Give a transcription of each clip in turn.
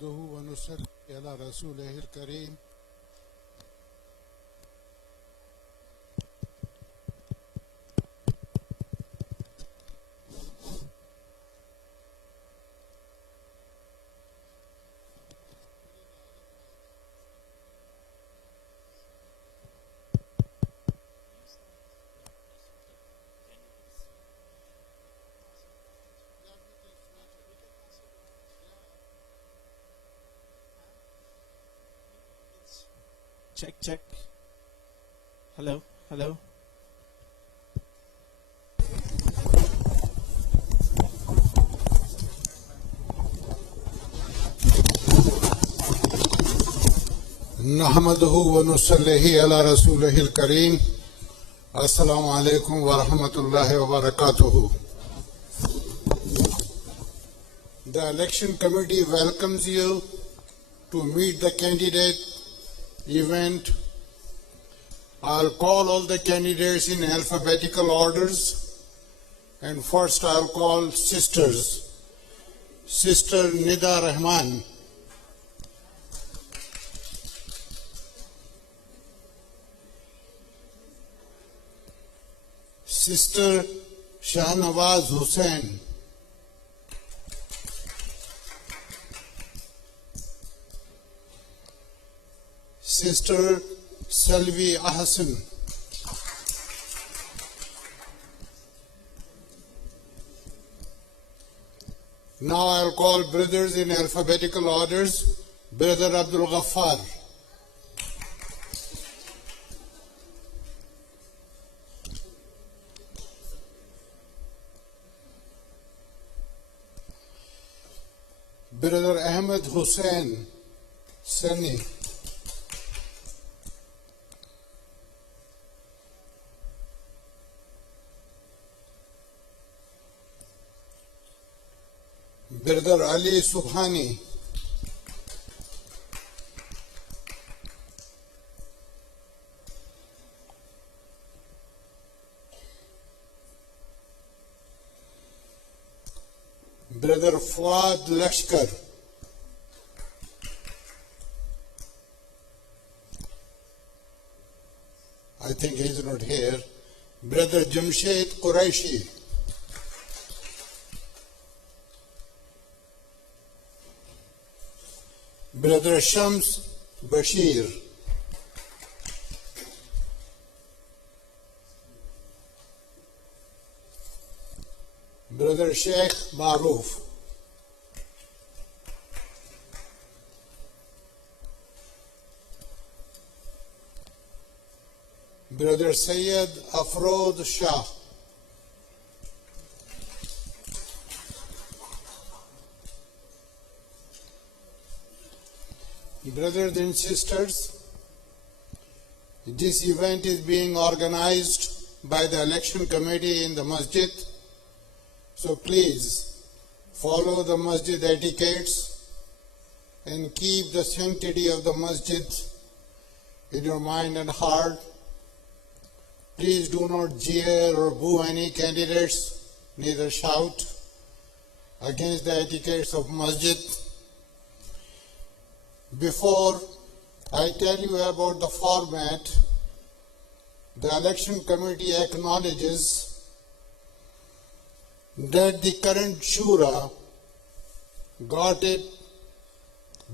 نحمده ونصلي على رسوله الكريم. Check. Hello. نحمده ونصلي على رسوله الكريم. Assalamu alaikum wa rahmatullahi wa barakatuhu. The election committee welcomes you to meet the candidate event. I'll call all the candidates in alphabetical orders, and first I'll call sisters. Sister Nida Rahman. Sister Shahnawaz Hussain. Sister Salvi Ahsan. Now I'll call brothers in alphabetical orders. Brother Abdul Ghaffar. Brother Ahmed Hussain Sani. Brother Ali Subhani. Brother Fuad Lashkar. I think he's not here. Brother Jamshed Quraishi. Brother Shams Bashir. Brother Sheikh Maruf. Brother Sayyid Afrod Shah. Brothers and sisters, this event is being organized by the election committee in the masjid. So please follow the masjid etiquettes and keep the sanctity of the masjid in your mind and heart. Please do not jeer or boo any candidates, neither shout against the etiquettes of masjid. Before I tell you about the format, the election committee acknowledges that the current Shura got it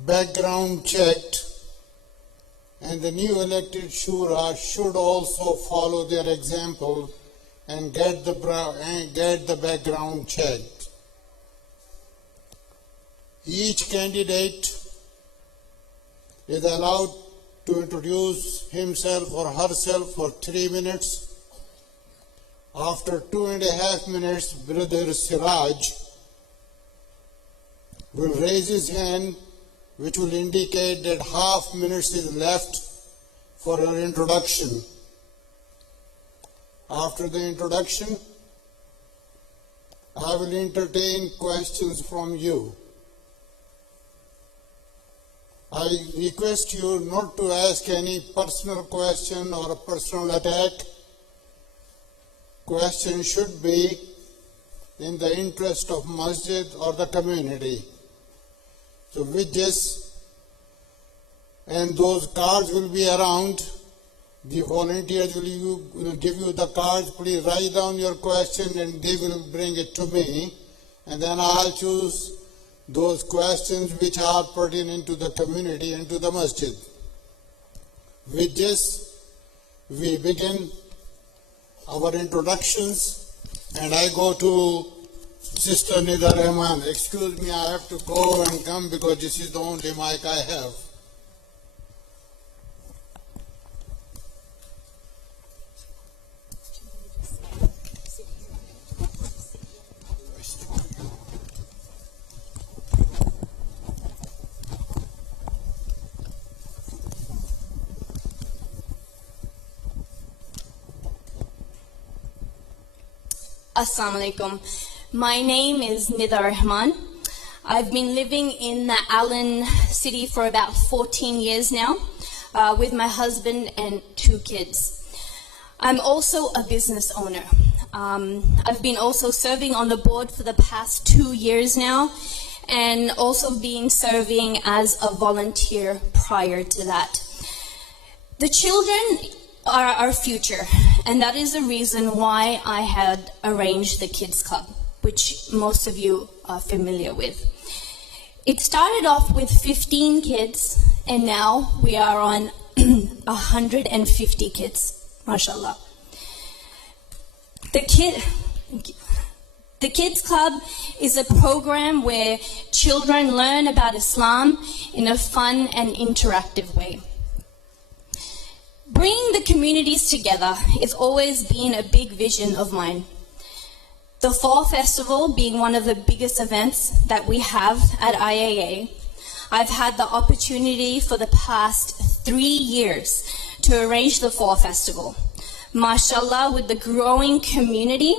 background checked, and the new elected Shura should also follow their example and get the background checked. Each candidate is allowed to introduce himself or herself for 3 minutes. After 2.5 minutes, Brother Siraj will raise his hand, which will indicate that half minutes is left for our introduction. After the introduction, I will entertain questions from you. I request you not to ask any personal question or a personal attack. Question should be in the interest of masjid or the community. So with this, and those cards will be around. The volunteers will give you the cards. Please write down your question and they will bring it to me. And then I'll choose those questions which are pertinent to the community and to the masjid. With this, we begin our introductions, and I go to Sister Nida Rahman. Excuse me, I have to go and come because this is the only mic I have. Assalamu alaikum. My name is Nida Rahman. I've been living in the Allen city for about 14 years now with my husband and 2 kids. I'm also a business owner. I've been also serving on the board for the past 2 years now, and also serving as a volunteer prior to that. The children are our future, and that is the reason why I had arranged the Kids Club, which most of you are familiar with. It started off with 15 kids, and now we are on 150 kids, mashallah. The Kids Club is a program where children learn about Islam in a fun and interactive way. Bringing the communities together has always been a big vision of mine. The Fall Festival being one of the biggest events that we have at IAA, I've had the opportunity for the past 3 years to arrange the Fall Festival. Mashallah, with the growing community,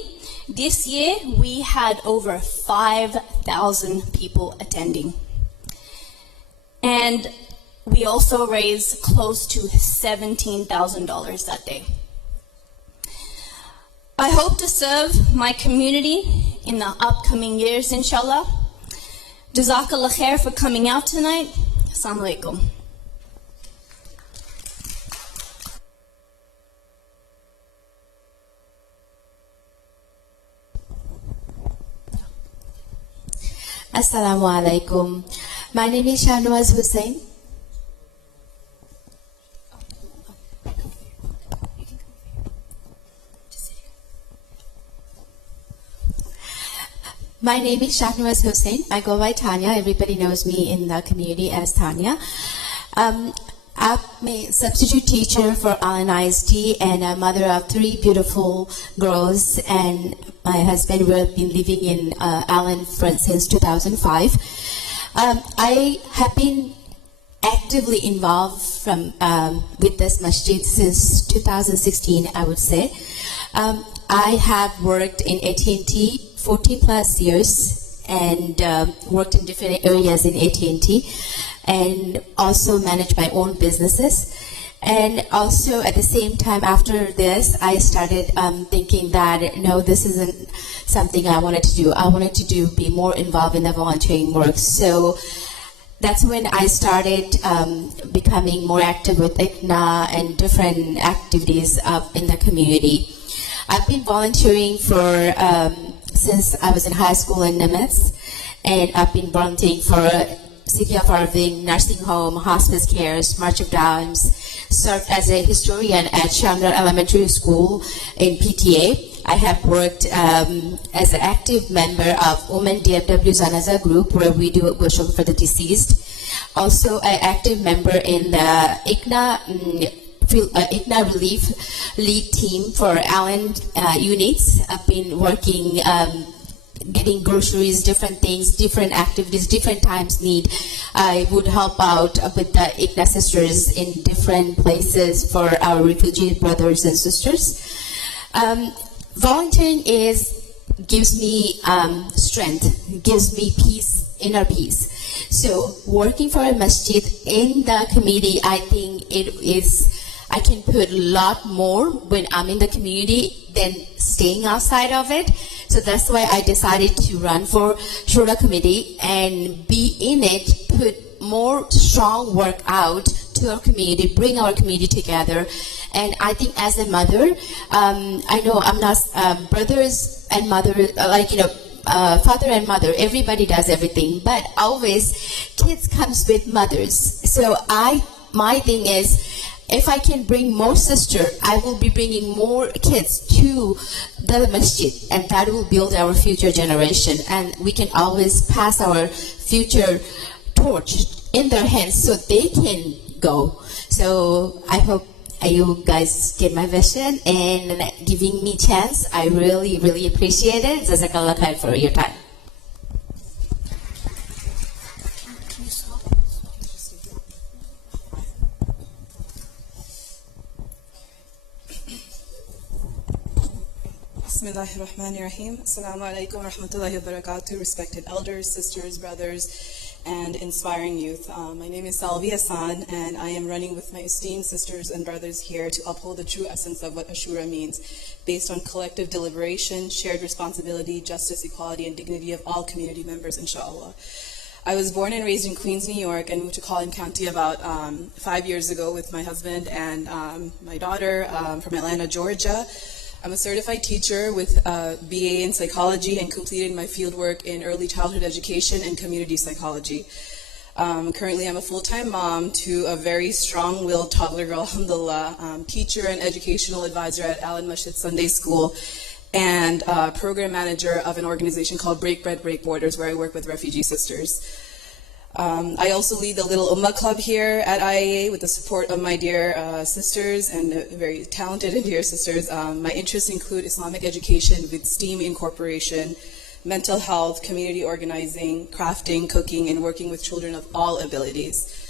this year we had over 5,000 people attending. And we also raised close to $17,000 that day. I hope to serve my community in the upcoming years, inshallah. Jazakallah khair for coming out tonight. Assalamu alaikum. Assalamu alaikum. My name is Shahnawaz Hussain. My name is Shahnawaz Hussain. I go by Tanya. Everybody knows me in the community as Tanya. I'm a substitute teacher for Allen ISD and a mother of 3 beautiful girls. And my husband, we've been living in Allen since 2005. I have been actively involved with this masjid since 2016, I would say. I have worked in AT&T 40 plus years and worked in different areas in AT&T, and also managed my own businesses. And also at the same time after this, I started thinking that no, this isn't something I wanted to do. I wanted to be more involved in the volunteering work. So that's when I started becoming more active with ICNA and different activities in the community. I've been volunteering for since I was in high school in Nimitz, and I've been volunteering for City of Irving, nursing home, hospice cares, March of Dimes, served as a historian at Chandler Elementary School in PTA. I have worked as an active member of Women DFW Zanaza group, where we do worship for the deceased. Also an active member in the ICNA Relief Lead Team for Allen units. I've been working, getting groceries, different things, different activities, different times need. I would help out with the ICNA sisters in different places for our refugee brothers and sisters. Volunteering gives me strength, gives me peace, inner peace. So working for a masjid in the community, I think I can put a lot more when I'm in the community than staying outside of it. So that's why I decided to run for Shura committee and be in it put more strong work out to our community, bring our community together. And I think as a mother, I know I'm not brothers and mother, father and mother, everybody does everything, but always kids comes with mothers. So my thing is, if I can bring more sister, I will be bringing more kids to the masjid, and that will build our future generation. And we can always pass our future torch in their hands so they can go. So I hope you guys get my vision and giving me chance. I really, really appreciate it. Jazakallah khair for your time. Bismillahirrahmanirrahim. Assalamu alaikum wa rahmatullahi wa barakatuh. Respected elders, sisters, brothers, and inspiring youth. My name is Salvi Hassan, and I am running with my esteemed sisters and brothers here to uphold the true essence of what Ashura means, based on collective deliberation, shared responsibility, justice, equality, and dignity of all community members, inshallah. I was born and raised in Queens, New York, and moved to Collin County about 5 years ago with my husband and my daughter from Atlanta, Georgia. I'm a certified teacher with a BA in psychology and completed my fieldwork in early childhood education and community psychology. Currently, I'm a full-time mom to a very strong-willed toddler girl, alhamdulillah, teacher and educational advisor at Allen Masjid Sunday School, and program manager of an organization called Break Bread, Break Borders, where I work with refugee sisters. I also lead the Little Ummah Club here at IAA with the support of my dear sisters and very talented and dear sisters. My interests include Islamic education with STEAM incorporation, mental health, community organizing, crafting, cooking, and working with children of all abilities.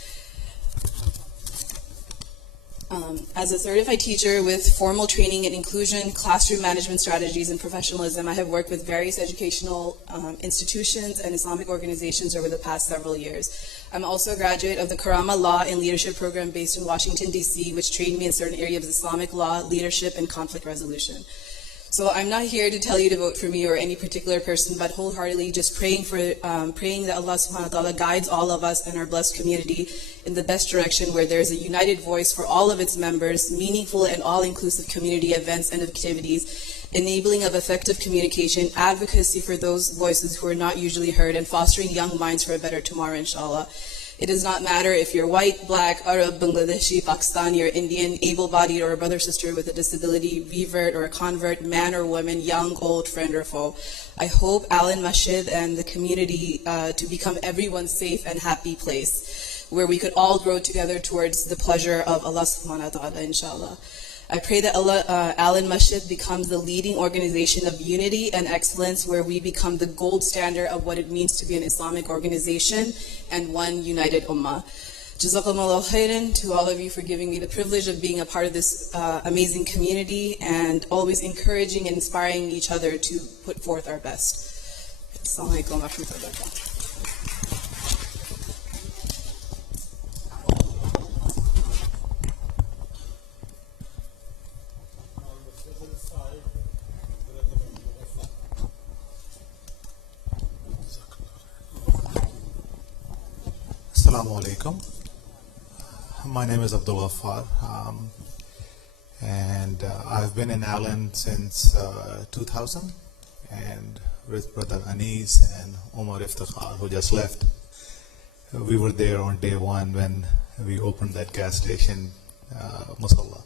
As a certified teacher with formal training in inclusion, classroom management strategies, and professionalism, I have worked with various educational institutions and Islamic organizations over the past several years. I'm also a graduate of the Karama Law and Leadership Program based in Washington, D.C., which trained me in certain areas of Islamic law, leadership, and conflict resolution. So I'm not here to tell you to vote for me or any particular person, but wholeheartedly just praying that Allah subhanahu wa ta'ala guides all of us and our blessed community in the best direction, where there is a united voice for all of its members, meaningful and all-inclusive community events and activities, enabling of effective communication, advocacy for those voices who are not usually heard, and fostering young minds for a better tomorrow, inshallah. It does not matter if you're white, black, Arab, Bangladeshi, Pakistani, or Indian, able-bodied, or a brother, sister with a disability, revert, or a convert, man or woman, young, old, friend, or foe. I hope Allen Masjid and the community to become everyone's safe and happy place, where we could all grow together towards the pleasure of Allah subhanahu wa ta'ala, inshallah. I pray that Allen Masjid becomes the leading organization of unity and excellence, where we become the gold standard of what it means to be an Islamic organization and one united ummah. Jazakumullah khairan to all of you for giving me the privilege of being a part of this amazing community, and always encouraging and inspiring each other to put forth our best. Assalamu alaikum wa rahmatullahi wa barakatuh. Assalamu alaikum. My name is Abdul Ghaffar, and I've been in Allen since 2000, and with Brother Anis and Omar Iftikhar, who just left. We were there on day one when we opened that gas station, Musalla.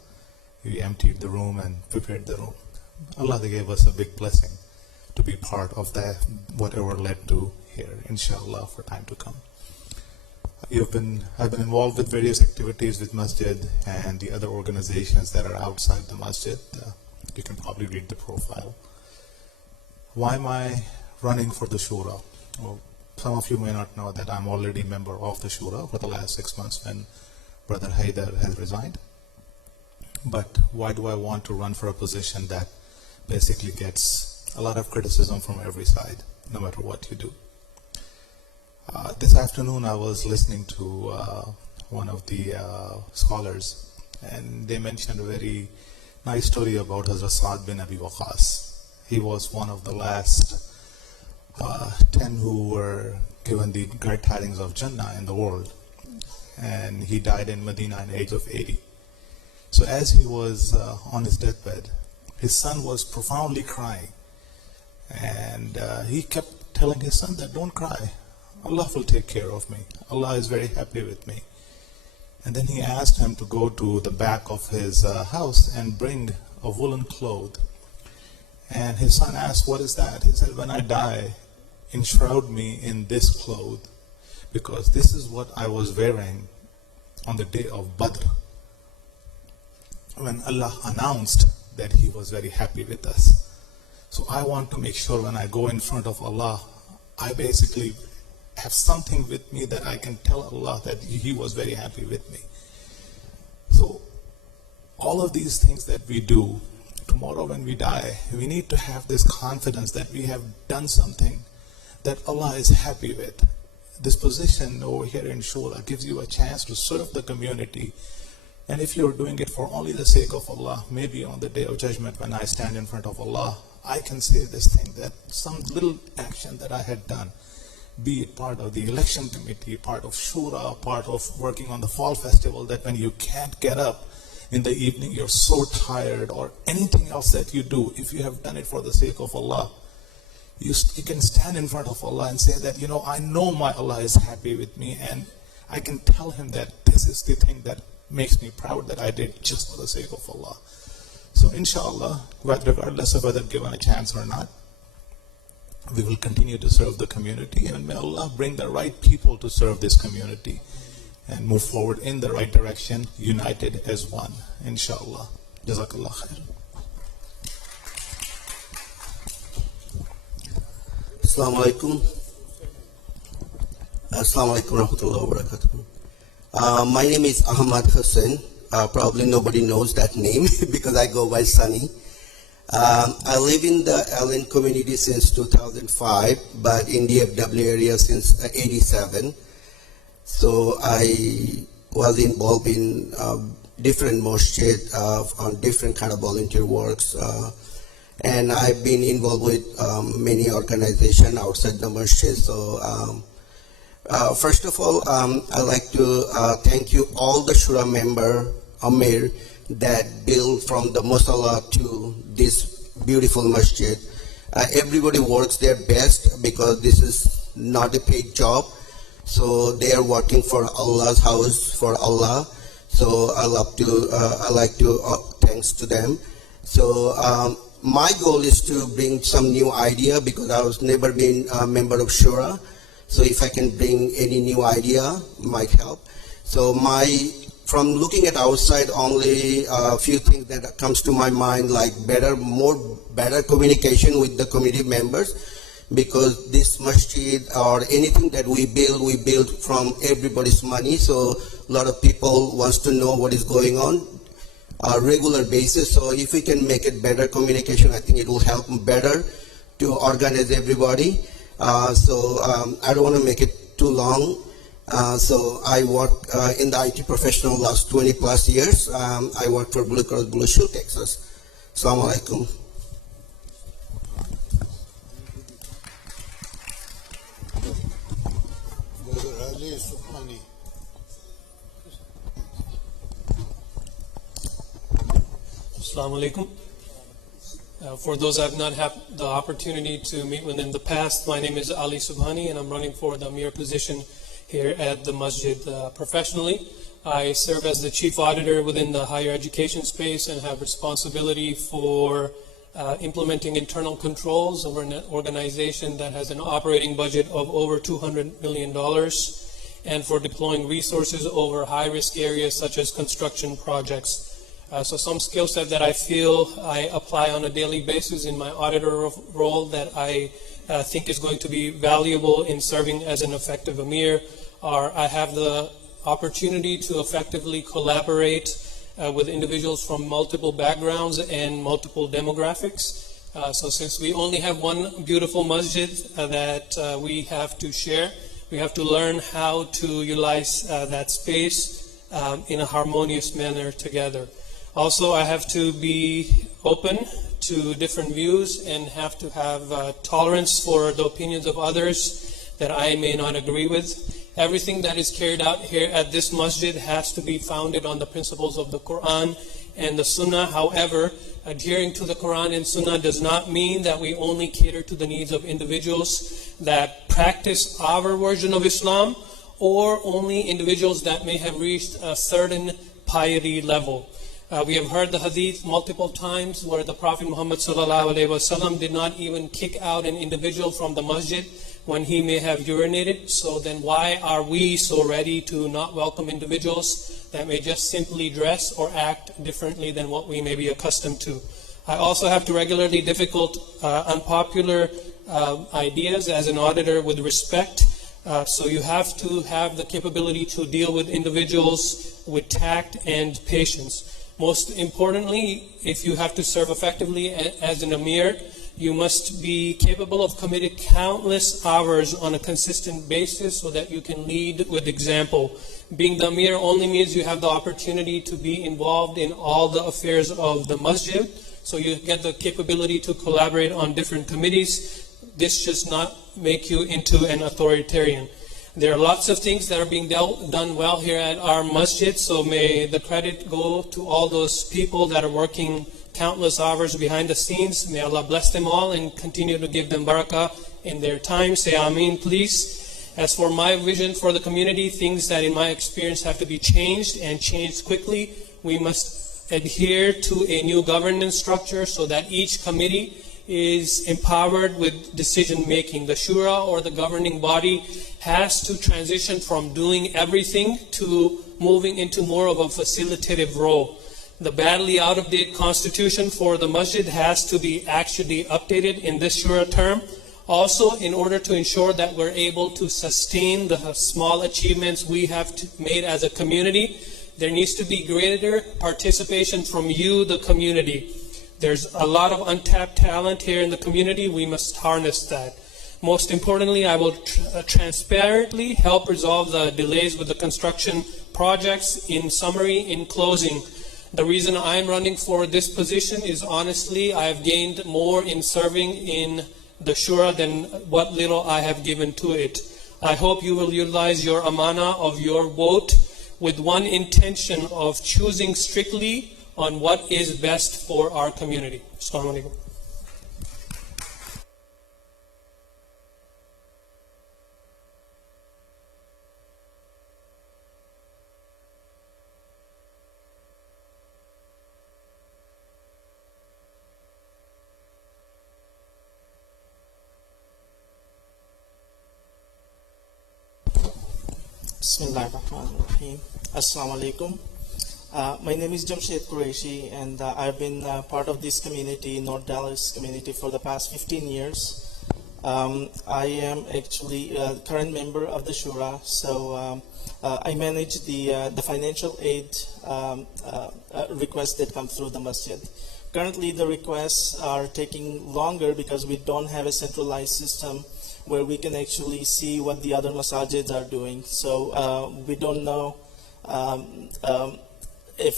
We emptied the room and prepared the room. Allah gave us a big blessing to be part of that, whatever led to here, inshallah, for time to come. I've been involved with various activities with Masjid and the other organizations that are outside the Masjid. You can probably read the profile. Why am I running for the Shura? Well, some of you may not know that I'm already a member of the Shura for the last 6 months when Brother Haider has resigned. But why do I want to run for a position that basically gets a lot of criticism from every side, no matter what you do? This afternoon I was listening to one of the scholars, and they mentioned a very nice story about Hazrat Sa'd bin Abi Waqqas. He was one of the last 10 who were given the glad tidings of Jannah in the world. And he died in Medina at the age of 80. So as he was on his deathbed, his son was profoundly crying. And he kept telling his son that, don't cry. Allah will take care of me. Allah is very happy with me. And then he asked him to go to the back of his house and bring a woolen cloth. And his son asked, what is that? He said, when I die, enshroud me in this cloth, because this is what I was wearing on the day of Badr, when Allah announced that He was very happy with us. So I want to make sure when I go in front of Allah, I basically have something with me that I can tell Allah that He was very happy with me. So all of these things that we do, tomorrow when we die, we need to have this confidence that we have done something that Allah is happy with. This position over here in Shura gives you a chance to serve the community. And if you're doing it for only the sake of Allah, maybe on the day of judgment when I stand in front of Allah, I can say this thing, that some little action that I had done, be it part of the election committee, part of Shura, part of working on the fall festival, that when you can't get up in the evening, you're so tired, or anything else that you do, if you have done it for the sake of Allah, you can stand in front of Allah and say that, I know my Allah is happy with me, and I can tell Him that this is the thing that makes me proud that I did just for the sake of Allah. So inshallah, regardless of whether given a chance or not, we will continue to serve the community, and may Allah bring the right people to serve this community and move forward in the right direction, united as one, inshallah. Jazakallah khair. Assalamu alaikum. Assalamu alaikum warahmatullahi wabarakatuh. My name is Ahmad Hussain. Probably nobody knows that name because I go by Sunny. I live in the Allen community since 2005, but in the FW area since 87. So I was involved in different masjid on different kind of volunteer works. And I've been involved with many organizations outside the masjid. So first of all, I'd like to thank you all the Shura member, Ameer, that built from the Musalla to this beautiful masjid. Everybody works their best because this is not a paid job. So they are working for Allah's house, for Allah. So I like to thanks to them. So my goal is to bring some new idea because I was never been a member of Shura. So if I can bring any new idea, might help. So from looking at outside, only a few things that comes to my mind, like better communication with the community members, because this masjid or anything that we build from everybody's money. So a lot of people wants to know what is going on a regular basis. So if we can make it better communication, I think it will help better to organize everybody. So I don't want to make it too long. So I work in the IT professional last 20 plus years. I work for Blue Cross Blue Shield, Texas. Assalamu alaikum. Assalamu alaikum. For those I've not had the opportunity to meet with in the past, my name is Ali Subhani and I'm running for the Ameer position here at the masjid professionally. I serve as the chief auditor within the higher education space and have responsibility for implementing internal controls over an organization that has an operating budget of over $200 million and for deploying resources over high-risk areas such as construction projects. So some skill set that I feel I apply on a daily basis in my auditor role that I think is going to be valuable in serving as an effective Ameer are I have the opportunity to effectively collaborate with individuals from multiple backgrounds and multiple demographics. So since we only have one beautiful masjid that we have to share, we have to learn how to utilize that space in a harmonious manner together. Also, I have to be open to different views and have to have tolerance for the opinions of others that I may not agree with. Everything that is carried out here at this masjid has to be founded on the principles of the Quran and the Sunnah. However, adhering to the Quran and Sunnah does not mean that we only cater to the needs of individuals that practice our version of Islam, or only individuals that may have reached a certain piety level. We have heard the hadith multiple times where the Prophet Muhammad ﷺ did not even kick out an individual from the masjid when he may have urinated. So then why are we so ready to not welcome individuals that may just simply dress or act differently than what we may be accustomed to? I also have to regularly difficult, unpopular ideas as an auditor with respect. So you have to have the capability to deal with individuals with tact and patience. Most importantly, if you have to serve effectively as an Ameer, you must be capable of committing countless hours on a consistent basis so that you can lead with example. Being the Ameer only means you have the opportunity to be involved in all the affairs of the masjid, so you get the capability to collaborate on different committees. This does not make you into an authoritarian. There are lots of things that are being done well here at our masjid, so may the credit go to all those people that are working countless hours behind the scenes. May Allah bless them all and continue to give them barakah in their time. Say Ameen, please. As for my vision for the community, things that in my experience have to be changed and changed quickly, we must adhere to a new governance structure so that each committee is empowered with decision making. The shura, or the governing body, has to transition from doing everything to moving into more of a facilitative role. The badly out of date constitution for the masjid has to be actually updated in this shura term. Also, in order to ensure that we're able to sustain the small achievements we have made as a community, there needs to be greater participation from you, the community. There's a lot of untapped talent here in the community. We must harness that. Most importantly, I will transparently help resolve the delays with the construction projects. In summary, in closing, the reason I'm running for this position is honestly, I've gained more in serving in the shura than what little I have given to it. I hope you will utilize your amana of your vote with one intention of choosing strictly on what is best for our community. Assalamu alaikum. Bismillahirrahmanirrahim. Assalamu alaikum. My name is Jamshed Qureshi, and I've been part of this community, North Dallas community, for the past 15 years. I am actually a current member of the Shura, so I manage the financial aid requests that come through the masjid. Currently, the requests are taking longer because we don't have a centralized system where we can actually see what the other masajids are doing. So we don't know if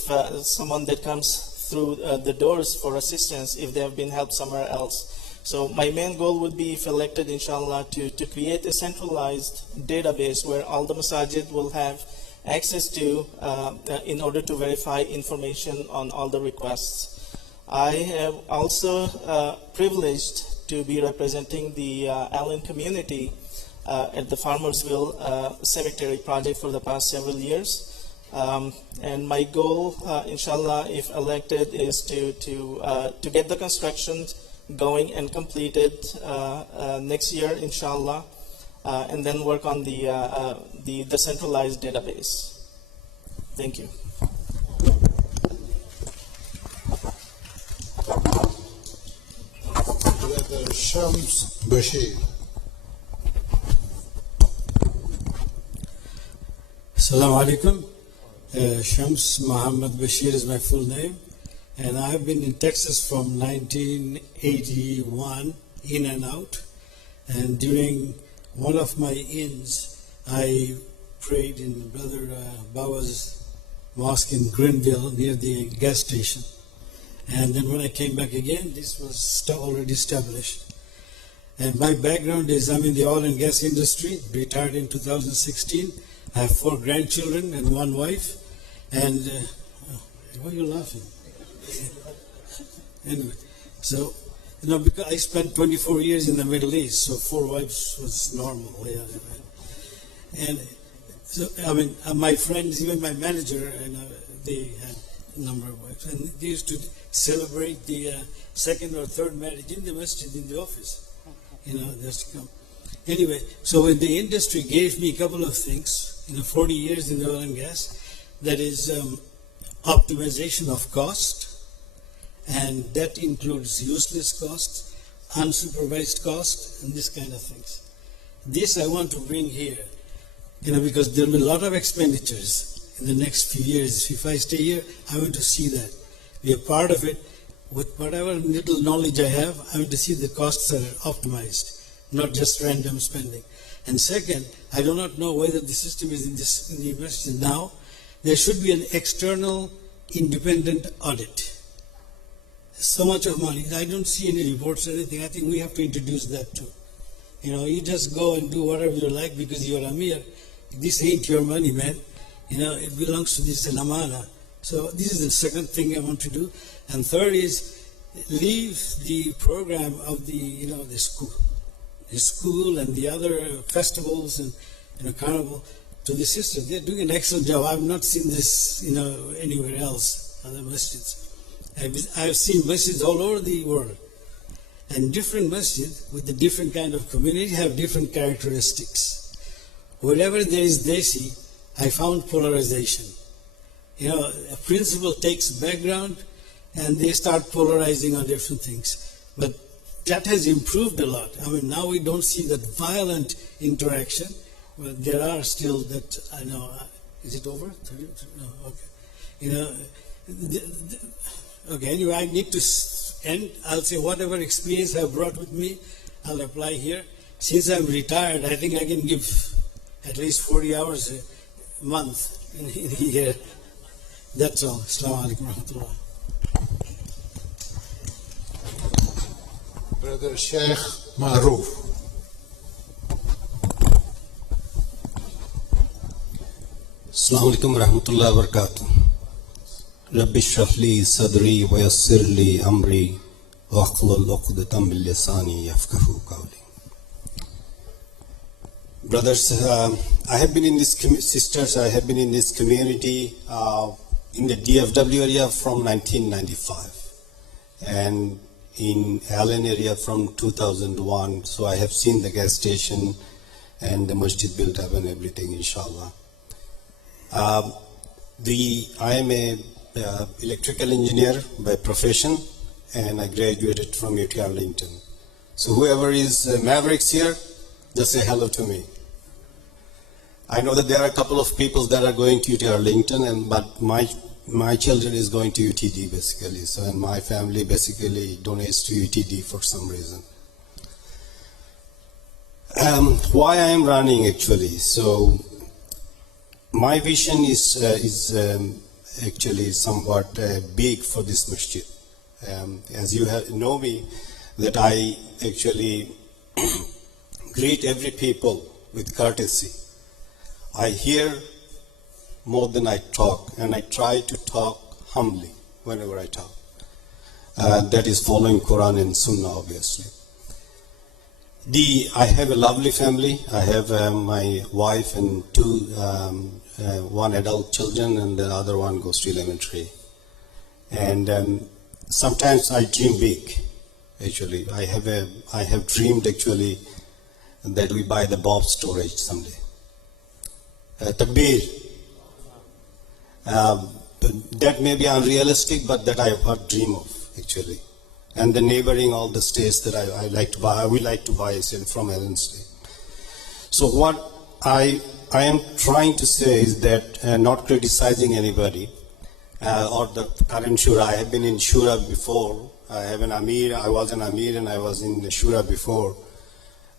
someone that comes through the doors for assistance, if they have been helped somewhere else. So my main goal would be, if elected, inshallah, to create a centralized database where all the masajid will have access to in order to verify information on all the requests. I have also privileged to be representing the Allen community at the Farmersville Cemetery project for the past several years. And my goal, inshallah, if elected, is to get the construction going and completed next year, inshallah, and then work on the centralized database. Thank you. Brother Shams Bashir. Assalamu alaikum. Shams Muhammad Bashir is my full name, and I've been in Texas from 1981 in and out, and during one of my ins I prayed in Brother Baba's mosque in Greenville near the gas station, and then when I came back again, this was already established. And my background is I'm in the oil and gas industry, retired in 2016. I have 4 grandchildren and 1 wife. And why are you laughing? Anyway, so, because I spent 24 years in the Middle East, so 4 wives was normal. Yeah. And so, my friends, even my manager, they had a number of wives. And they used to celebrate the second or third marriage in the masjid, in the office. Just to come. Anyway, so when the industry gave me a couple of things, 40 years in the oil and gas, that is optimization of cost, and that includes useless costs, unsupervised cost, and this kind of things. This I want to bring here, because there will be a lot of expenditures in the next few years. If I stay here, I want to see that. Be a part of it. With whatever little knowledge I have, I want to see the costs are optimized, not just random spending. And second, I do not know whether the system is in the university now. There should be an external independent audit. So much of money. I don't see any reports or anything. I think we have to introduce that too. You just go and do whatever you like because you're Ameer. This ain't your money, man. It belongs to this Amana. So this is the second thing I want to do. And third is leave the program of the school and the other festivals and carnival to the sisters. They're doing an excellent job. I've not seen this anywhere else, other masjids. I've seen masjids all over the world. And different masjids with a different kind of community have different characteristics. Wherever there is desi, I found polarization. A principal takes background and they start polarizing on different things. But that has improved a lot. Now we don't see that violent interaction. Well, there are still that, I know, is it over? No, okay. Okay, anyway, I need to end. I'll say whatever experience I've brought with me, I'll apply here. Since I'm retired, I think I can give at least 40 hours a month in a year. That's all. Assalamu alaikum warahmatullah. Brother Sheikh Maruf. Assalamu alaikum warahmatullahi wabarakatuh. Rabbi shrah li sadri wa yassir li amri wa hlul 'uqdatam min lisani yafqahu qawli. Brothers, I have been in this sisters, I have been in this community in the DFW area from 1995 and in Allen area from 2001. So I have seen the gas station and the masjid built up and everything, inshallah. I am a electrical engineer by profession and I graduated from UT Arlington. So whoever is Mavericks here, just say hello to me. I know that there are a couple of people that are going to UT Arlington, but my children is going to UTD basically. So and my family basically donates to UTD for some reason. Why I am running actually? So my vision is actually somewhat big for this masjid. As you know me, that I actually greet every people with courtesy. I hear more than I talk, and I try to talk humbly whenever I talk. That is following Quran and Sunnah, obviously. I have a lovely family. I have my wife and one adult children, and the other one goes to elementary. And sometimes I dream big. Actually, I have dreamed actually that we buy the Bob storage someday. Takbir. That may be unrealistic, but that I have dream of actually. And the neighboring all the states that I like to buy, I would like to buy from Allen State. So what I am trying to say is that not criticizing anybody or the current Shura. I have been in Shura before. I have an Ameer. I was an Ameer and I was in the Shura before.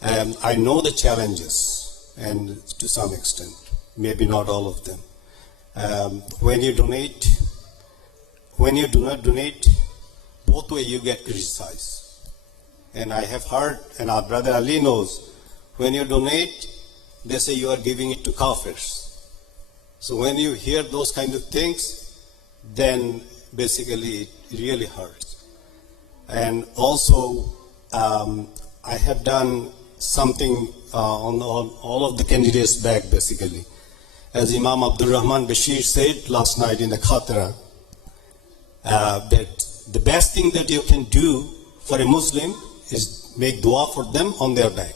I know the challenges, and to some extent, maybe not all of them. When you donate, when you do not donate, both way you get criticized. And I have heard, and our brother Ali knows, when you donate, they say you are giving it to kafirs. So when you hear those kind of things, then basically it really hurts. And also, I have done something on all of the candidates' back, basically. As Imam Abdul Rahman Bashir said last night in the Khatara, that the best thing that you can do for a Muslim is make dua for them on their back.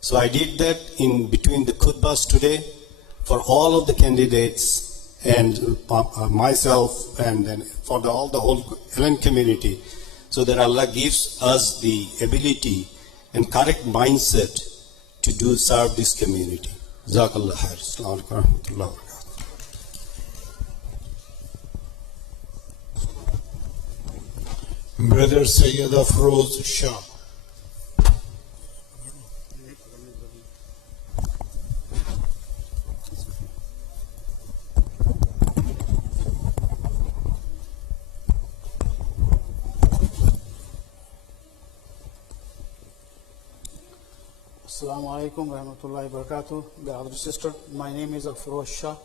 So I did that in between the khutbahs today for all of the candidates and myself, and then for all the whole Ellen community, so that Allah gives us the ability and correct mindset to serve this community. Jazakallah khair. Assalamu alaikum wa rahmatullahi wa barakatuh. Brother Sayyid Afroz Shah. Assalamu alaikum wa rahmatullahi wa barakatuh. The other sister, my name is Afroz Shah.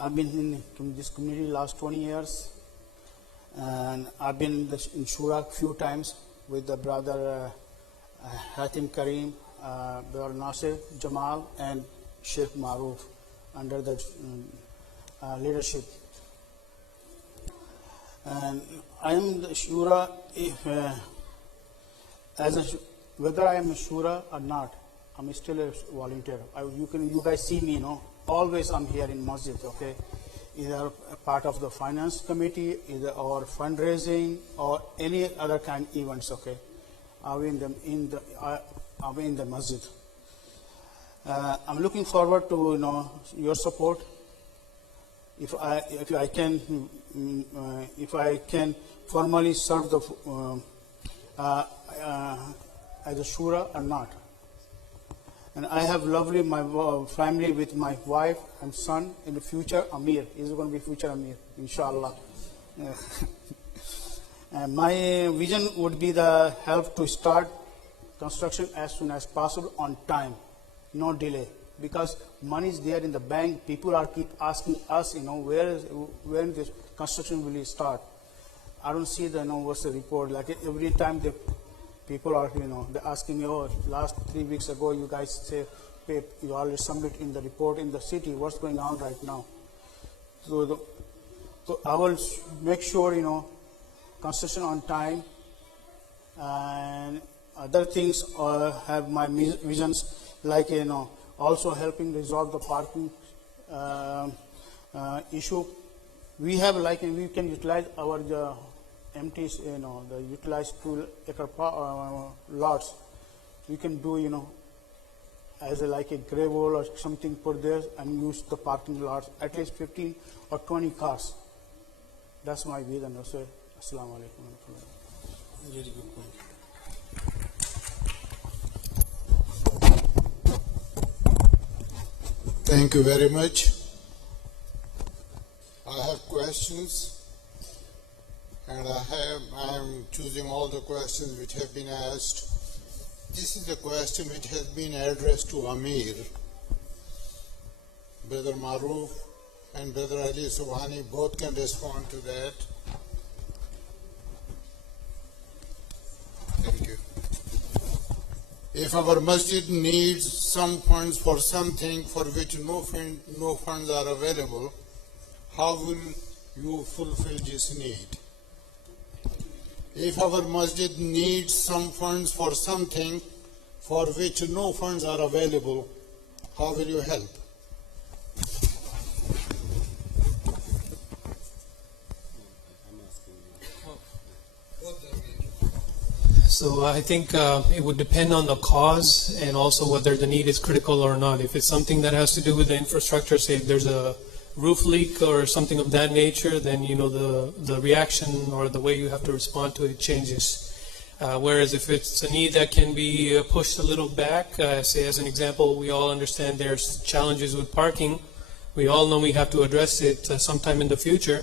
I've been in this community last 20 years. And I've been in Shura a few times with the brother Hatim Karim, brother Nasir Jamal, and Sheikh Maruf under the leadership. And I am the Shura, whether I am a Shura or not, I'm still a volunteer. You guys see me, always I'm here in Masjid, okay? Either a part of the finance committee, or fundraising, or any other kind of events. Okay, are we in the masjid? I'm looking forward to your support. If I can formally serve the as a shura or not. And I have lovely my family with my wife and son in the future. Ameer is going to be future Ameer, inshallah. And my vision would be the help to start construction as soon as possible on time, no delay. Because money is there in the bank, people are keep asking us, when this construction will start. I don't see what's the report. Like every time people are, they're asking me, last 3 weeks ago, you guys say, you already submit in the report in the city, what's going on right now? So I will make sure, construction on time, and other things have my visions, like, also helping resolve the parking issue. We have, we can utilize our empty, the utilized 2-acre lots. We can do, as a gravel or something put there and use the parking lots, at least 15 or 20 cars. That's my vision. Assalamu alaikum. Very good point. Thank you very much. I have questions. And I am choosing all the questions which have been asked. This is a question which has been addressed to Ameer. Brother Maruf and Brother Ali Subhani both can respond to that. Thank you. If our masjid needs some funds for something for which no funds are available, how will you fulfill this need? If our masjid needs some funds for something for which no funds are available, how will you help? So I think it would depend on the cause and also whether the need is critical or not. If it's something that has to do with the infrastructure, say if there's a roof leak or something of that nature, then the reaction or the way you have to respond to it changes. Whereas if it's a need that can be pushed a little back, say as an example, we all understand there's challenges with parking. We all know we have to address it sometime in the future.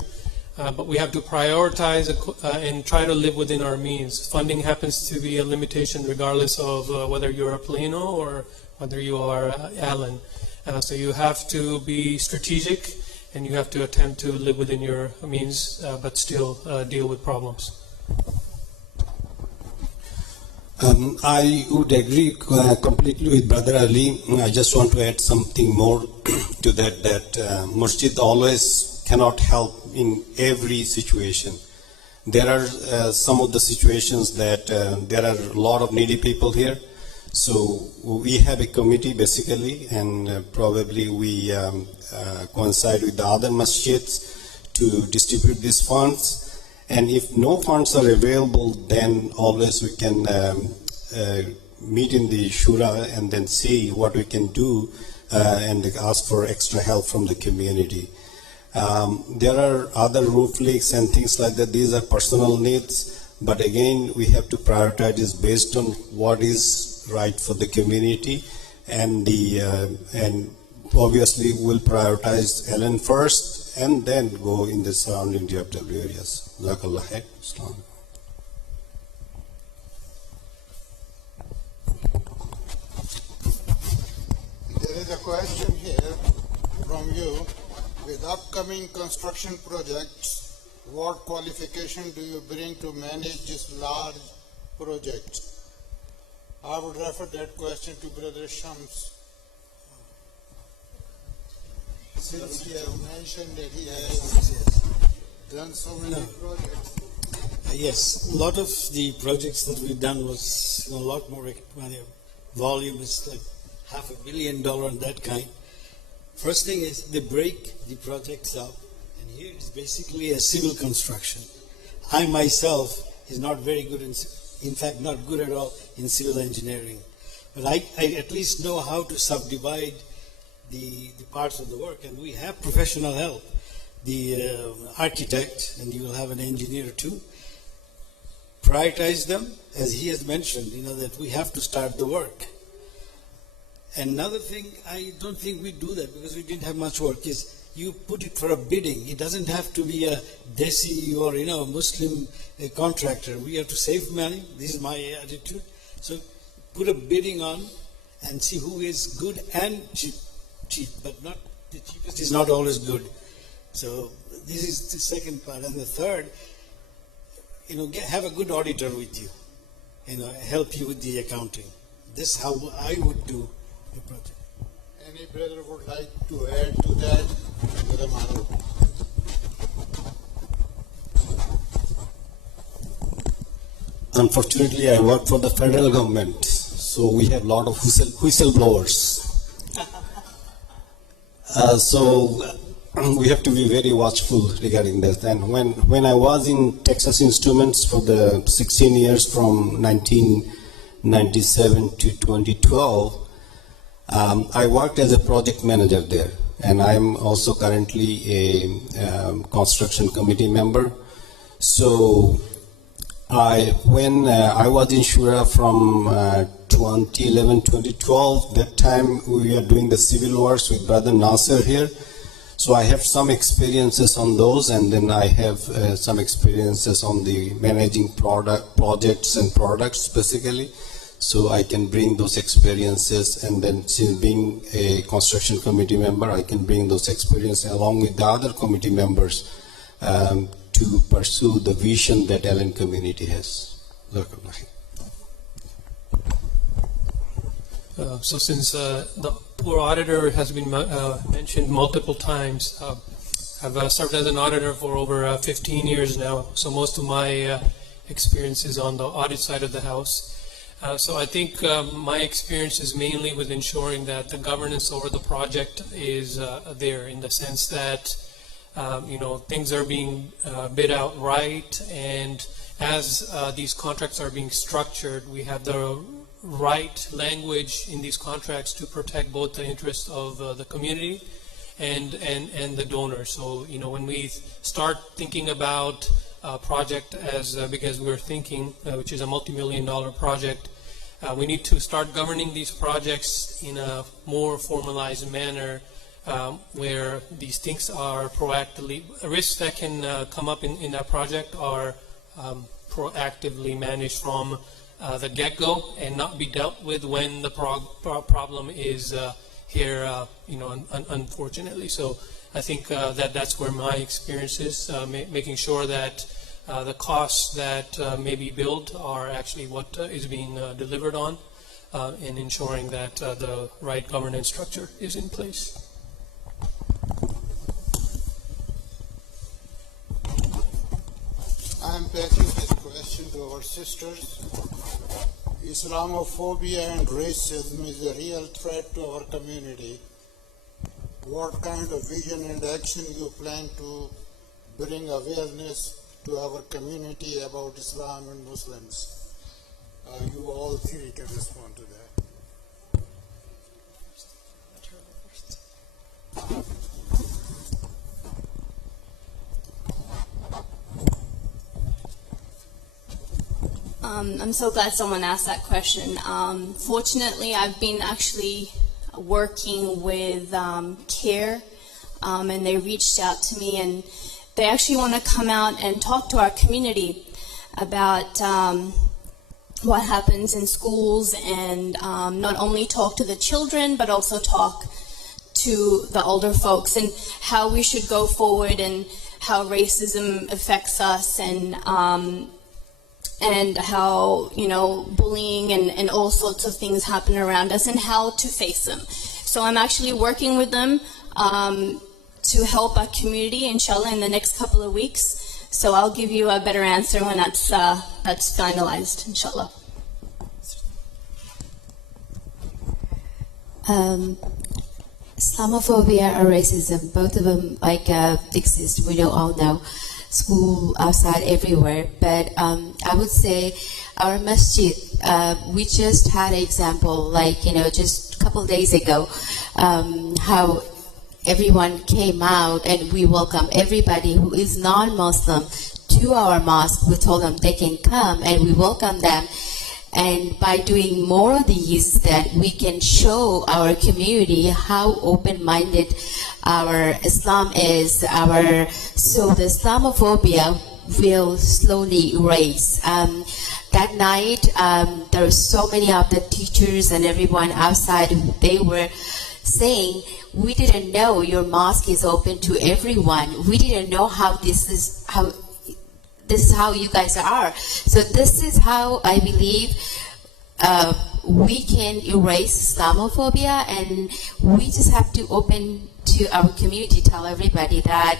but we have to prioritize and try to live within our means. Funding happens to be a limitation regardless of whether you're a Plano or whether you are Allen. So you have to be strategic, and you have to attempt to live within your means, but still deal with problems. I would agree completely with Brother Ali. I just want to add something more to that Masjid always cannot help in every situation. There are some of the situations that there are a lot of needy people here. So we have a committee basically, and probably we coincide with the other masjids to distribute these funds. And if no funds are available, then always we can meet in the shura and then see what we can do and ask for extra help from the community. There are other roof leaks and things like that. These are personal needs, but again, we have to prioritize this based on what is right for the community, and and obviously we'll prioritize Ellen first and then go in the surrounding DFW areas. Jazakallah khair. Assalamu alaikum. There is a question here from you. With upcoming construction projects, what qualification do you bring to manage this large project? I would refer that question to Brother Shams. Since he has mentioned that he has done so many projects. Yes, a lot of the projects that we've done was a lot more volume is like $500 million and that kind. First thing is they break the projects up, and here it's basically a civil construction. I myself is not very good in fact not good at all in civil engineering, but I at least know how to subdivide the parts of the work, and we have professional help. The architect, and you will have an engineer too. Prioritize them, as he has mentioned, that we have to start the work. Another thing, I don't think we do that because we didn't have much work, is you put it for a bidding. It doesn't have to be a Desi or a Muslim contractor. We have to save money. This is my attitude. So put a bidding on and see who is good and cheap, but not the cheapest is not always good. So this is the second part. And the third, have a good auditor with you, help you with the accounting. This is how I would do the project. Any brother would like to add to that? Brother Manu. Unfortunately, I work for the federal government, so we have a lot of whistleblowers. So we have to be very watchful regarding that. And when I was in Texas Instruments for the 16 years from 1997 to 2012, I worked as a project manager there, and I'm also currently a construction committee member. So when I was in Shura from 2011-2012, that time we were doing the civil works with Brother Nasser here. So I have some experiences on those, and then I have some experiences on the managing projects and products specifically. So I can bring those experiences, and then since being a construction committee member, I can bring those experiences along with the other committee members to pursue the vision that Allen community has. So since the poor auditor has been mentioned multiple times, I've served as an auditor for over 15 years now, so most of my experience is on the audit side of the house. So I think my experience is mainly with ensuring that the governance over the project is there, in the sense that things are being bid out right, and as these contracts are being structured, we have the right language in these contracts to protect both the interests of the community and the donor. So when we start thinking about a project as big as we're thinking, which is a multi-million-dollar project, we need to start governing these projects in a more formalized manner where these things are proactively, risks that can come up in that project are proactively managed from the get-go and not be dealt with when the problem is here, unfortunately. So I think that's where my experience is, making sure that the costs that may be billed are actually what is being delivered on, and ensuring that the right governance structure is in place. I am passing this question to our sisters. Islamophobia and racism is a real threat to our community. What kind of vision and action you plan to bring awareness to our community about Islam and Muslims? You all three can respond to that. I'm so glad someone asked that question. Fortunately, I've been actually working with CARE, and they reached out to me, and they actually want to come out and talk to our community about what happens in schools, and not only talk to the children, but also talk to the older folks and how we should go forward and how racism affects us, and how, bullying and all sorts of things happen around us and how to face them. So I'm actually working with them to help our community, inshallah, in the next couple of weeks. So I'll give you a better answer when that's finalized, inshallah. Islamophobia or racism, both of them exist. We all know. School, outside, everywhere. But I would say our masjid, we just had an example, just a couple days ago, how everyone came out and we welcome everybody who is non-Muslim to our mosque. We told them they can come and we welcome them. And by doing more of these, that we can show our community how open-minded our Islam is. So the Islamophobia will slowly erase. That night, there were so many of the teachers and everyone outside. They were saying, "We didn't know your mosque is open to everyone. We didn't know how this is how you guys are." So this is how I believe we can erase Islamophobia, and we just have to open to our community, tell everybody that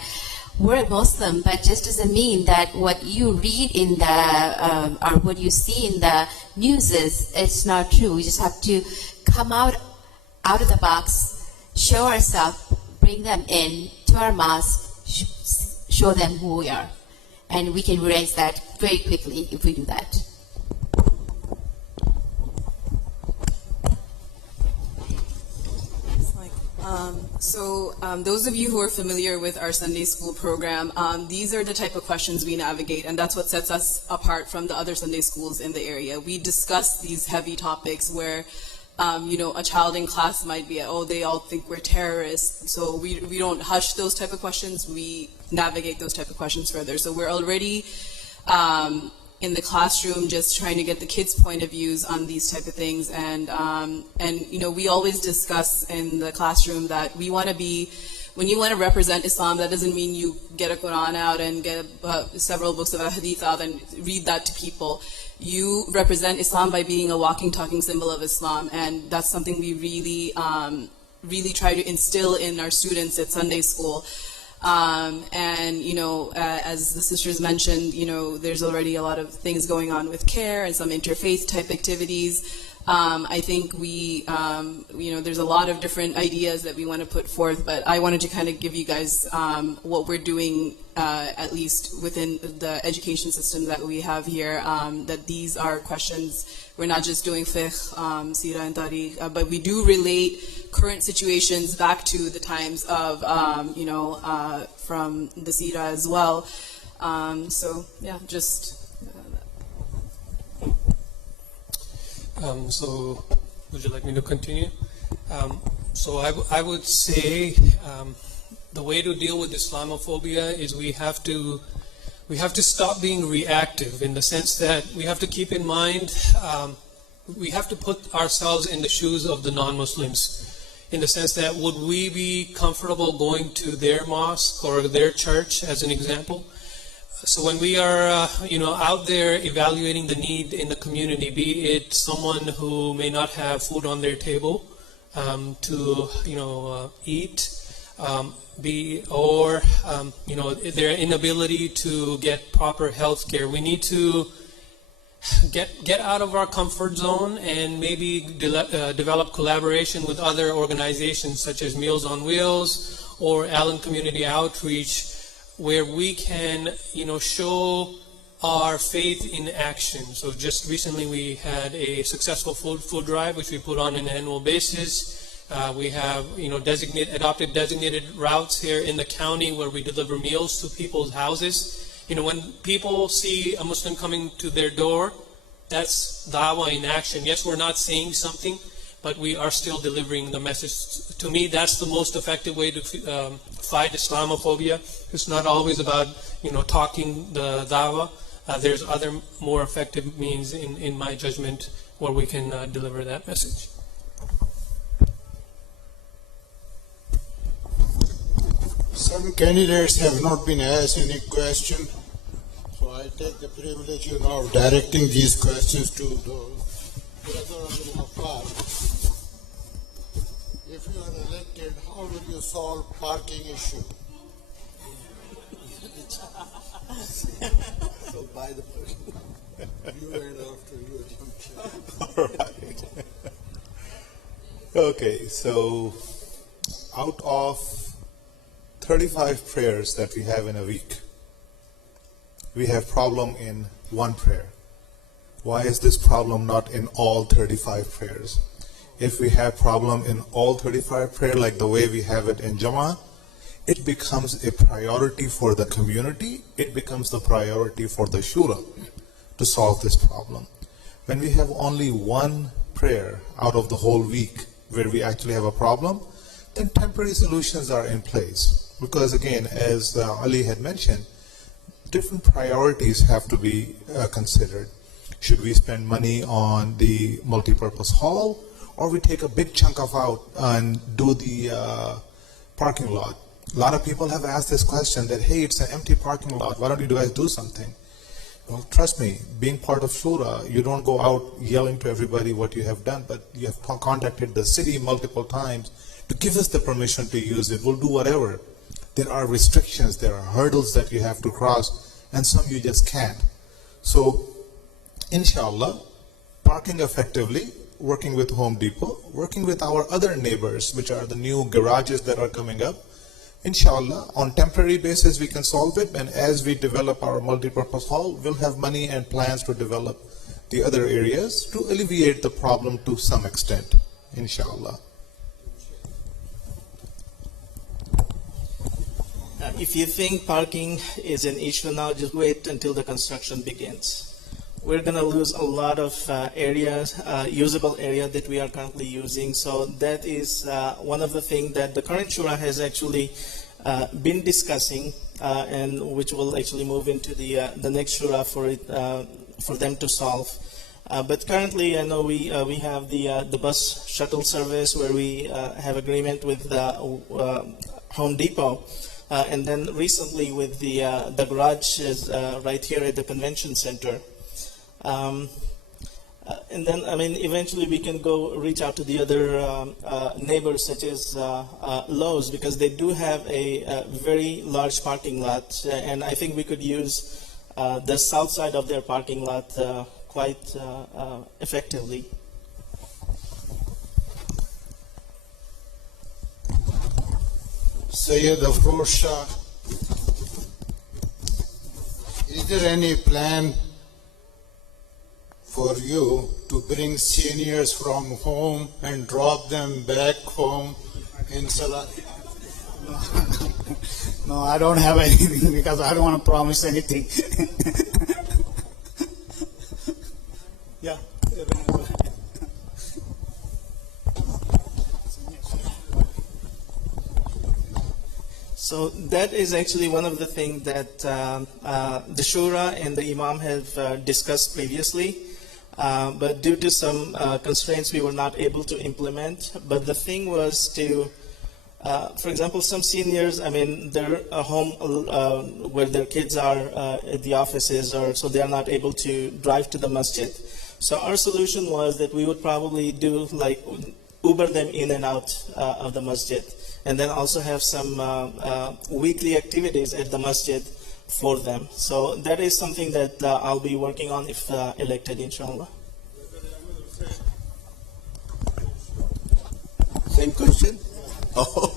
we're Muslim, but just doesn't mean that what you read in the or what you see in the news it's not true. We just have to come out of the box, show ourselves, bring them in to our mosque, show them who we are. And we can erase that very quickly if we do that. Those of you who are familiar with our Sunday school program, these are the type of questions we navigate, and that's what sets us apart from the other Sunday schools in the area. We discuss these heavy topics where a child in class might be, they all think we're terrorists. So we don't hush those type of questions. We navigate those type of questions further. So we're already in the classroom just trying to get the kids' point of views on these type of things. And we always discuss in the classroom that we want to be, when you want to represent Islam, that doesn't mean you get a Quran out and get several books of Hadith out and read that to people. You represent Islam by being a walking, talking symbol of Islam, and that's something we really try to instill in our students at Sunday school. As the sisters mentioned, there's already a lot of things going on with CARE and some interfaith type activities. I think there's a lot of different ideas that we want to put forth, but I wanted to kind of give you guys what we're doing, at least within the education system that we have here, that these are questions. We're not just doing fiqh, seerah and tariq, but we do relate current situations back to the times of, from the seerah as well. So would you like me to continue? So I would say the way to deal with Islamophobia is we have to stop being reactive, in the sense that we have to keep in mind, we have to put ourselves in the shoes of the non-Muslims, in the sense that would we be comfortable going to their mosque or their church, as an example? So when we are out there evaluating the need in the community, be it someone who may not have food on their table to eat, their inability to get proper health care, we need to get out of our comfort zone and maybe develop collaboration with other organizations such as Meals on Wheels or Allen Community Outreach, where we can show our faith in action. So just recently we had a successful food drive which we put on an annual basis. We have adopted designated routes here in the county where we deliver meals to people's houses. When people see a Muslim coming to their door, that's da'wah in action. Yes, we're not saying something, but we are still delivering the message. To me, that's the most effective way to fight Islamophobia. It's not always about talking the da'wah. There's other more effective means, in my judgment, where we can deliver that message. Some candidates have not been asked any question, so I take the privilege of directing these questions to those. Brother Abdul Ghaffar, if you are elected, how will you solve parking issue? So buy the parking. You and after you jump. All right. Okay, so out of 35 prayers that we have in a week, we have problem in one prayer. Why is this problem not in all 35 prayers? If we have problem in all 35 prayer, like the way we have it in Jama'ah, it becomes a priority for the community. It becomes the priority for the Shura to solve this problem. When we have only one prayer out of the whole week where we actually have a problem, then temporary solutions are in place. Because again, as Ali had mentioned, different priorities have to be considered. Should we spend money on the multipurpose hall, or we take a big chunk of out and do the parking lot? A lot of people have asked this question that, hey, it's an empty parking lot. Why don't you guys do something? Well, trust me, being part of Shura, you don't go out yelling to everybody what you have done, but you have contacted the city multiple times to give us the permission to use it. We'll do whatever. There are restrictions, there are hurdles that you have to cross, and some you just can't. So, inshallah, parking effectively, working with Home Depot, working with our other neighbors, which are the new garages that are coming up. Inshallah, on temporary basis we can solve it, and as we develop our multipurpose hall, we'll have money and plans to develop the other areas to alleviate the problem to some extent, inshallah. If you think parking is an issue now, just wait until the construction begins. We're going to lose a lot of areas, usable area that we are currently using. So that is one of the things that the current Shura has actually been discussing, and which will actually move into the next Shura for them to solve. But currently, I know we have the bus shuttle service where we have agreement with Home Depot. And then recently with the garage is right here at the convention center. And then, eventually we can go reach out to the other neighbors such as Lowe's, because they do have a very large parking lot. And I think we could use the south side of their parking lot quite effectively. Sayyid Afroz Shah, is there any plan for you to bring seniors from home and drop them back home in Salah? No, I don't have anything because I don't want to promise anything. Yeah. So that is actually one of the things that the Shura and the Imam have discussed previously. But due to some constraints, we were not able to implement. But the thing was to, for example, some seniors, I mean, they're home where their kids are at the offices, or so they are not able to drive to the masjid. So our solution was that we would probably do like Uber them in and out of the masjid, and then also have some weekly activities at the masjid for them. So that is something that I'll be working on if elected, inshallah. Same question? Oh,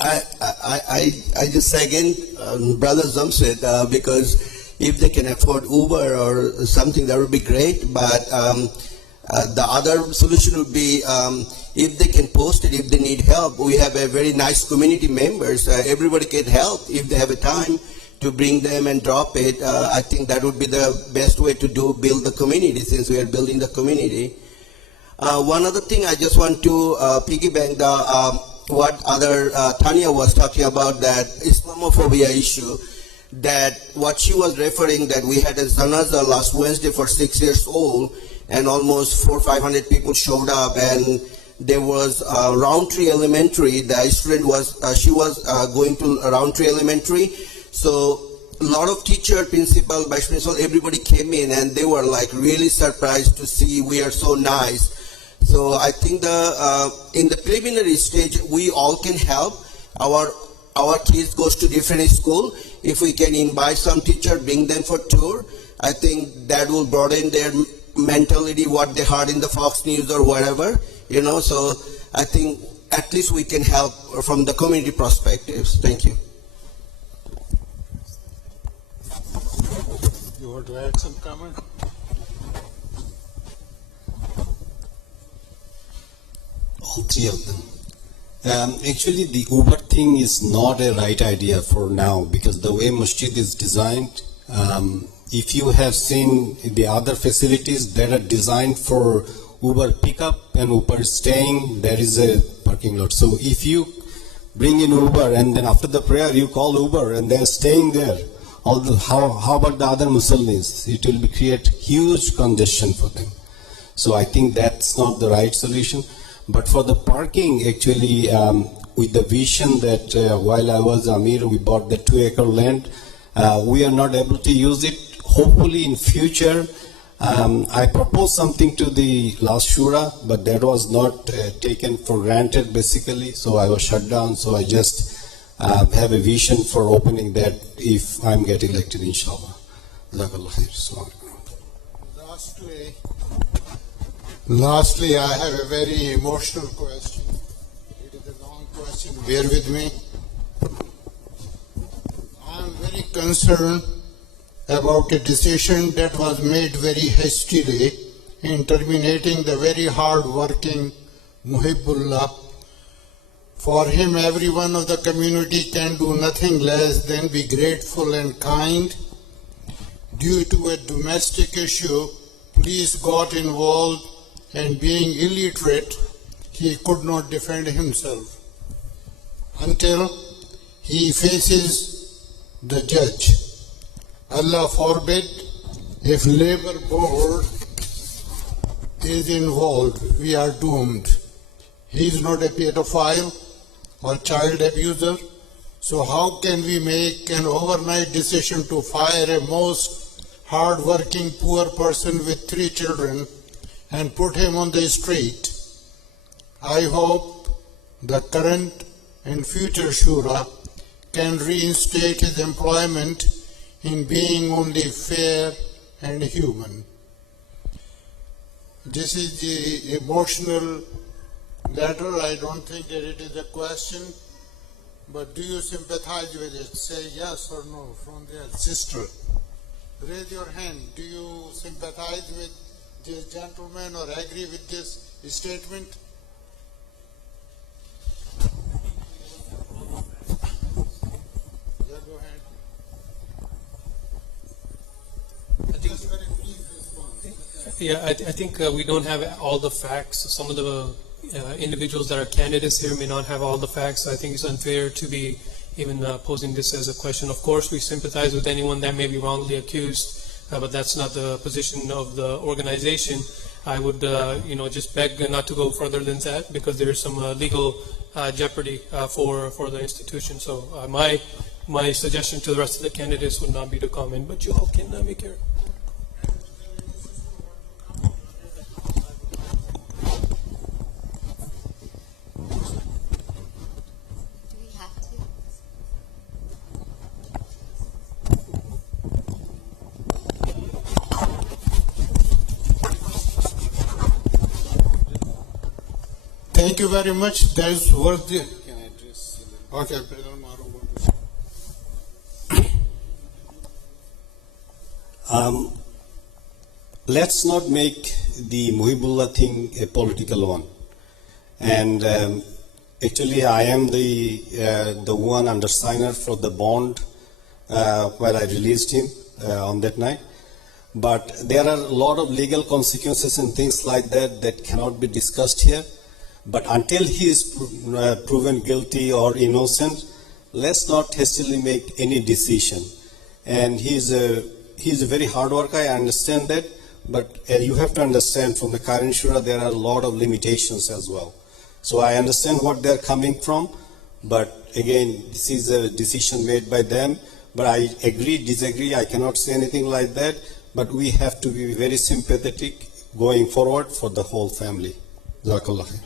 I just second Brother Zamshed because if they can afford Uber or something, that would be great. But the other solution would be if they can post it, if they need help. We have a very nice community members. Everybody can help if they have a time to bring them and drop it. I think that would be the best way to build the community, since we are building the community. One other thing I just want to piggyback what other Tanya was talking about, that Islamophobia issue, that what she was referring, that we had a Zanaza last Wednesday for 6 years old, and almost 400 or 500 people showed up, and there was Roundtree Elementary. The student was, she was going to Roundtree Elementary. So a lot of teacher, principal, vice principal, everybody came in, and they were like really surprised to see we are so nice. So I think in the preliminary stage, we all can help. Our kids goes to different school. If we can invite some teacher, bring them for tour, I think that will broaden their mentality, what they heard in the Fox News or whatever, you know. So I think at least we can help from the community perspectives. Thank you. You want to add some comment? All three of them. Actually, the Uber thing is not a right idea for now, because the way masjid is designed, if you have seen the other facilities that are designed for Uber pickup and Uber staying, there is a parking lot. So if you bring in Uber and then after the prayer you call Uber and they're staying there, how about the other Muslims? It will create huge congestion for them. So I think that's not the right solution. But for the parking, actually, with the vision that while I was Ameer, we bought the 2-acre land, we are not able to use it. Hopefully in future, I proposed something to the last Shura, but that was not taken for granted basically, so I was shut down. So I just have a vision for opening that if I'm getting elected, inshallah. Lastly, I have a very emotional question. It is a long question. Bear with me. I am very concerned about a decision that was made very hastily in terminating the very hard-working Muhibbullah. For him, everyone of the community can do nothing less than be grateful and kind. Due to a domestic issue, police got involved, and being illiterate, he could not defend himself until he faces the judge. Allah forbid, if labor board is involved, we are doomed. He is not a pedophile or child abuser, so how can we make an overnight decision to fire a most hard-working poor person with 3 children and put him on the street? I hope the current and future Shura can reinstate his employment in being only fair and human. This is the emotional letter. I don't think that it is a question, but do you sympathize with it? Say yes or no from their sister. Raise your hand. Do you sympathize with this gentleman or agree with this statement? Yeah, go ahead. Just very brief response. Yeah, I think we don't have all the facts. Some of the individuals that are candidates here may not have all the facts. I think it's unfair to be even posing this as a question. Of course, we sympathize with anyone that may be wrongly accused, but that's not the position of the organization. I would, just beg not to go further than that, because there is some legal jeopardy for the institution. So my suggestion to the rest of the candidates would not be to comment, but you all can make your. Thank you very much. That is worth the. Can I address? Okay, President Maru. Let's not make the Muhibullah thing a political one. And actually, I am the one undersigner for the bond where I released him on that night. But there are a lot of legal consequences and things like that that cannot be discussed here. But until he is proven guilty or innocent, let's not hastily make any decision. And he's a very hard worker, I understand that. But you have to understand from the car insurer, there are a lot of limitations as well. So I understand what they're coming from. But again, this is a decision made by them. But I agree, disagree, I cannot say anything like that. But we have to be very sympathetic going forward for the whole family. Jazakallah khair.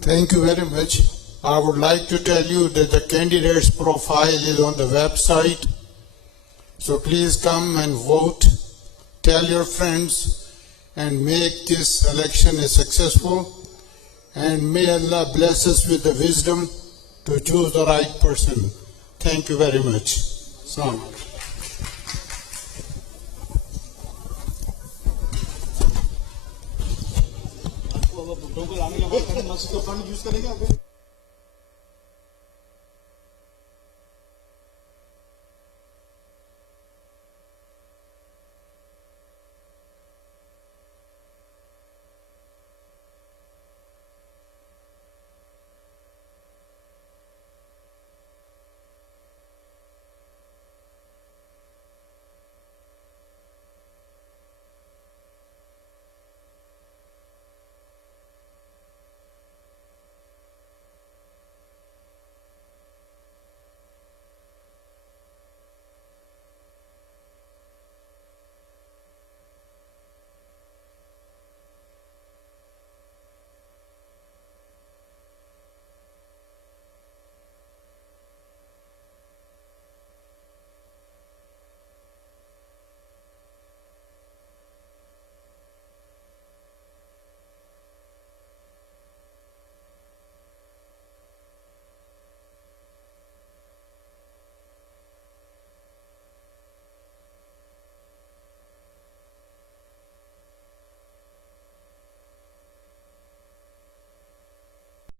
Thank you very much. I would like to tell you that the candidate's profile is on the website. So please come and vote. Tell your friends and make this election a successful. And may Allah bless us with the wisdom to choose the right person. Thank you very much. Assalamu alaikum.